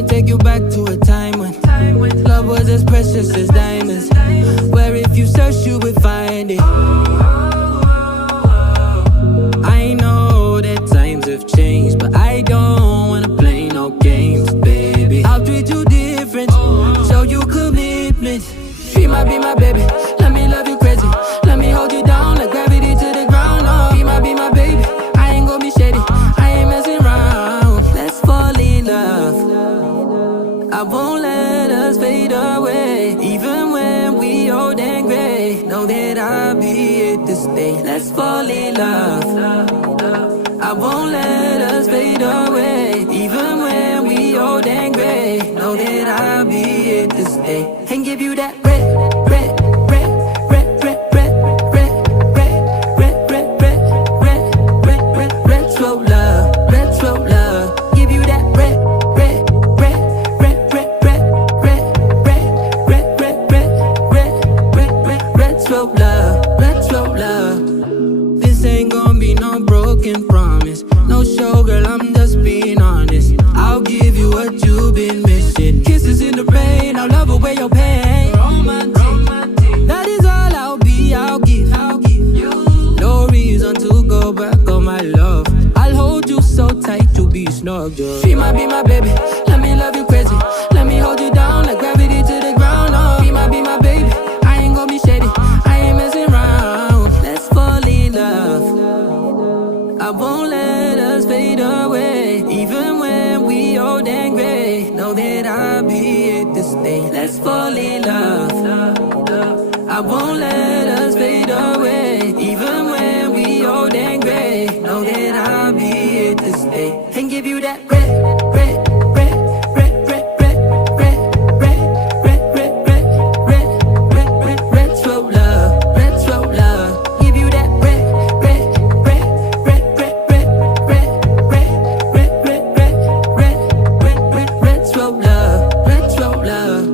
me take you back to a time when love was as precious as diamonds, where if you search you would find it. I know that times have changed, but I don't wanna play no games, baby. I'll treat you different, show you commitment. She might be my baby, let me love you crazy. Let me hold you down like gravity to the ground. Oh, be my baby, I ain't gonna be shady, I ain't messing around. Let's fall in love, I won't let us fade away. Even when we old and gray, know that I'll be here to stay. Let's fall in love, I won't let us fade away. Even when we old and gray, know that I'll be here to stay. And give you that red, red, red, red, red, red, red, red, red, red, red, red, red, red, retro love, retro love. Give you that red, red, red, red, red, red, red, red, red, red, red, red, red, red, retro love, retro love. This ain't gonna be no broken promise, no show, girl, I'm just being honest. I'll give you what you've been missing. Kisses in the rain, I'll love away your pain. Romantic, that is all I'll be, I'll give you. No reason to go back on my love. I'll hold you so tight, you'll be snug, girl. She might be my baby, let me love you crazy. Let me hold you down like gravity to the ground. Oh, be my baby, I ain't gonna be shady, I ain't messing around. Let's fall in love, I won't let us fade away. Even when we old and gray, know that I'll be here to stay. Let's fall in love, I won't let us fade away. Even when we old and gray, know that I'll be here to stay. And give you that red, red, red, red, red, red, red, red, red, red, red, red, red, red, retro love, retro love. Give you that red, red, red, red, red, red, red, red, red, red, red, red, red, red, retro love, retro love.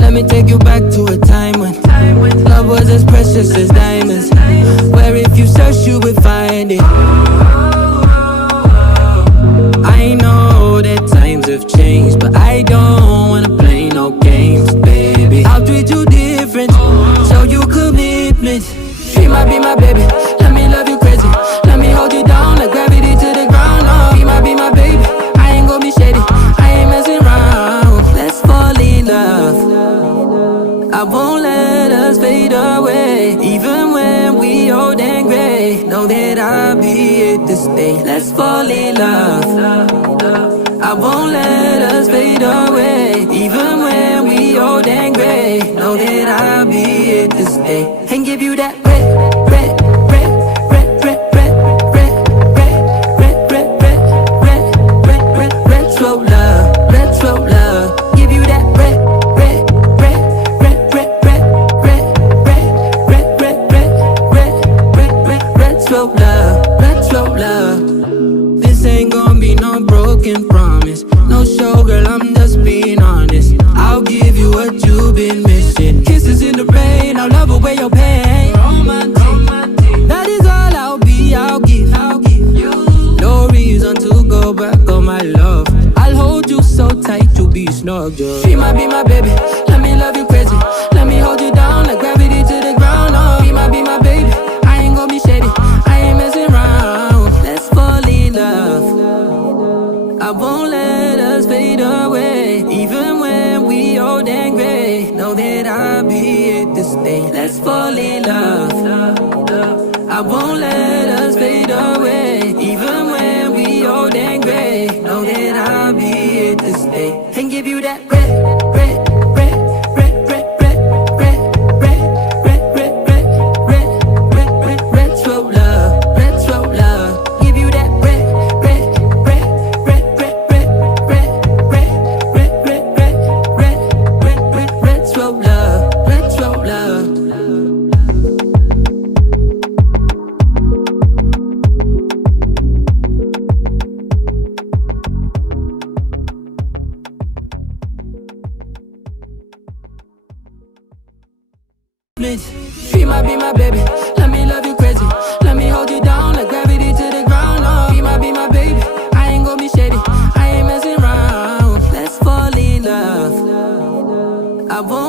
Let me take you back to a time when love was as precious as diamonds, where if you search you would find it. I know that times have changed, but I don't wanna play no games, baby. I'll treat you different, show you commitment. She might be my baby, let me love you crazy. Let me hold you down like gravity to the ground. Oh, be my baby, I ain't gonna be shady, I ain't messing around. Let's fall in love, I won't let us fade away. Even when we old and gray, know that I'll be here to stay. Let's fall in love, I won't let us fade away. Even when we old and gray, know that I'll be here to stay. And give you that red, red, red, red, red, red, red, red, red, red, red, red, red, red, retro love, retro love. Give you that red, red, red, red, red, red, red, red, red, red, red, red, red, red, retro love, retro love. This ain't gonna be no broken promise, no show, girl, I'm just being honest. I'll give you what you've been missing. Kisses in the rain, I'll love away your pain. Romantic, that is all I'll be, I'll give you. No reason to go back on my love. I'll hold you so tight, you'll be snug, girl. She might be my baby, let me love you crazy. Let me hold you down like gravity to the ground. Oh, be my baby, I ain't gonna be shady, I ain't messing around. Let's fall in love, I won't let us fade away. Even when we old and gray, know that I'll be here to stay. Let's fall in love, I won't let us fade away. Even when we old and gray, know that I'll be here to stay. And give you that red, red, red, red, red, red, red, red, red, red, red, red, red, red, retro love, retro love. commitment. She might be my baby, let me love you crazy. Let me hold you down like gravity to the ground. Oh, be my baby, I ain't gonna be shady, I ain't messing around. Let's fall in love, I won't let